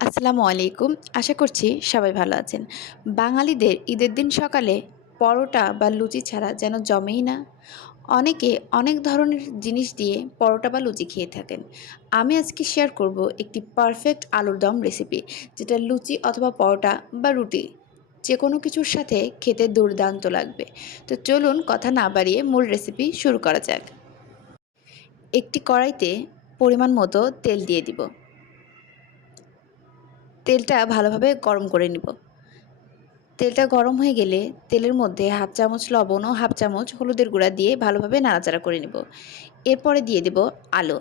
আসসালামু আলাইকুম। আশা করছি সবাই ভালো আছেন। বাঙালিদের ঈদের দিন সকালে পরোটা বা লুচি ছাড়া যেন জমেই না। অনেকে অনেক ধরনের জিনিস দিয়ে পরোটা বা লুচি খেয়ে থাকেন। আমি আজকে শেয়ার করব একটি পারফেক্ট আলুর দম রেসিপি যেটা লুচি অথবা পরোটা বা রুটি যে কোনো কিছুর সাথে খেতে দুর্দান্ত লাগবে। তো চলুন কথা না বাড়িয়ে মূল রেসিপি শুরু করা যাক। একটি কড়াইতে পরিমাণ মতো তেল দিয়ে দিব। তেলটা ভালোভাবে গরম করে নিব। তেলটা গরম হয়ে গেলে তেলের মধ্যে হাফ চামচ লবণ ও হাফ চামচ হলুদের গুঁড়া দিয়ে ভালোভাবে নাড়াচাড়া করে নিব। এরপরে দিয়ে দেব আলু।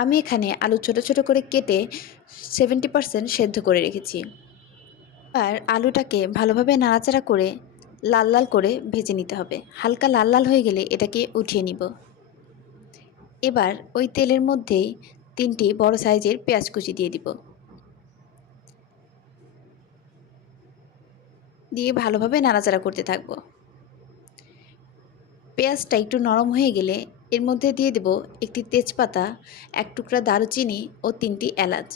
আমি এখানে আলু ছোট ছোট করে কেটে সেভেন্টি পারসেন্ট সেদ্ধ করে রেখেছি। আর আলুটাকে ভালোভাবে নাড়াচাড়া করে লাল লাল করে ভেজে নিতে হবে। হালকা লাল লাল হয়ে গেলে এটাকে উঠিয়ে নিব। এবার ওই তেলের মধ্যেই তিনটি বড় সাইজের পেঁয়াজ কুচি দিয়ে দিব। দিয়ে ভালোভাবে নাড়াচাড়া করতে থাকব। পেঁয়াজটা একটু নরম হয়ে গেলে এর মধ্যে দিয়ে দেব একটি তেজপাতা, এক টুকরা দারুচিনি ও তিনটি এলাচ।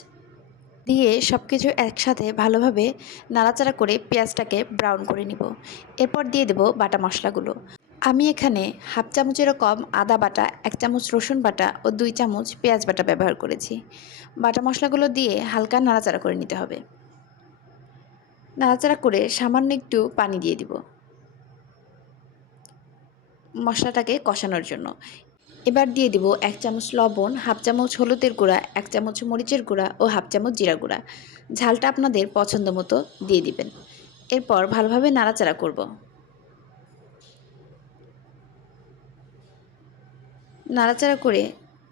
দিয়ে সব কিছু একসাথে ভালোভাবে নাড়াচাড়া করে পেঁয়াজটাকে ব্রাউন করে নিব। এরপর দিয়ে দেব বাটা মশলাগুলো। আমি এখানে হাফ চামচেরও কম আদা বাটা, এক চামচ রসুন বাটা ও দুই চামচ পেঁয়াজ বাটা ব্যবহার করেছি। বাটা মশলাগুলো দিয়ে হালকা নাড়াচাড়া করে নিতে হবে। নাড়াচাড়া করে সামান্য একটু পানি দিয়ে দিব। মশলাটাকে কষানোর জন্য। এবার দিয়ে দিব এক চামচ লবণ, হাফ চামচ হলুদের গুঁড়া, এক চামচ মরিচের গুঁড়া ও হাফ চামচ জিরা গুঁড়া। ঝালটা আপনাদের পছন্দ মতো দিয়ে দিবেন। এরপর ভালোভাবে নাড়াচাড়া করব। নাড়াচাড়া করে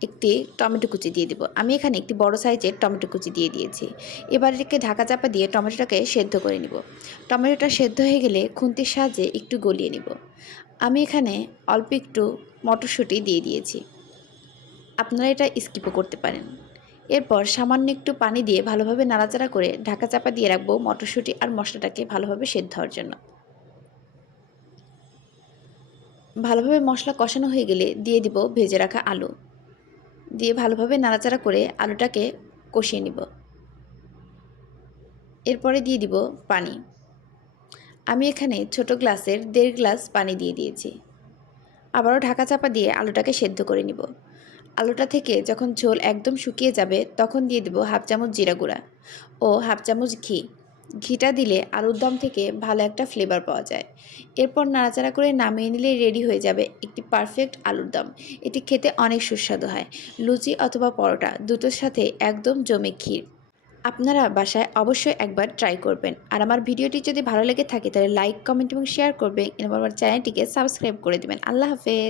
একটি টমেটো কুচি দিয়ে দেবো। আমি এখানে একটি বড় সাইজের টমেটো কুচি দিয়ে দিয়েছি। এবার এটাকে ঢাকা চাপা দিয়ে টমেটোটাকে সেদ্ধ করে নিব। টমেটোটা সেদ্ধ হয়ে গেলে খুন্তির সাহায্যে একটু গলিয়ে নিব। আমি এখানে অল্প একটু মটরশুঁটি দিয়ে দিয়েছি। আপনারা এটা স্কিপও করতে পারেন। এরপর সামান্য একটু পানি দিয়ে ভালোভাবে নাড়াচাড়া করে ঢাকা চাপা দিয়ে রাখব মটরশুঁটি আর মশলাটাকে ভালোভাবে সেদ্ধ হওয়ার জন্য। ভালোভাবে মশলা কষানো হয়ে গেলে দিয়ে দিব ভেজে রাখা আলু। দিয়ে ভালোভাবে নাড়াচাড়া করে আলুটাকে কষিয়ে নিব। এরপরে দিয়ে দিব পানি। আমি এখানে ছোট গ্লাসের দেড় গ্লাস পানি দিয়ে দিয়েছি। আবারও ঢাকা চাপা দিয়ে আলুটাকে সেদ্ধ করে নিব। আলুটা থেকে যখন ঝোল একদম শুকিয়ে যাবে, তখন দিয়ে দেবো হাফ চামচ জিরা গুঁড়া ও হাফ চামচ ঘি। ঘিটা দিলে আলুর দম থেকে ভালো একটা ফ্লেভার পাওয়া যায়। এরপর নাড়াচাড়া করে নামিয়ে নিলেই রেডি হয়ে যাবে একটি পারফেক্ট আলুর দম। এটি খেতে অনেক সুস্বাদু হয়। লুচি অথবা পরোটা দুটোর সাথে একদম জমে ক্ষীর। আপনারা বাসায় অবশ্যই একবার ট্রাই করবেন। আর আমার ভিডিওটি যদি ভালো লেগে থাকে তাহলে লাইক কমেন্ট এবং শেয়ার করবেন। এবং আমার চ্যানেলটিকে সাবস্ক্রাইব করে দেবেন। আল্লাহ হাফেজ।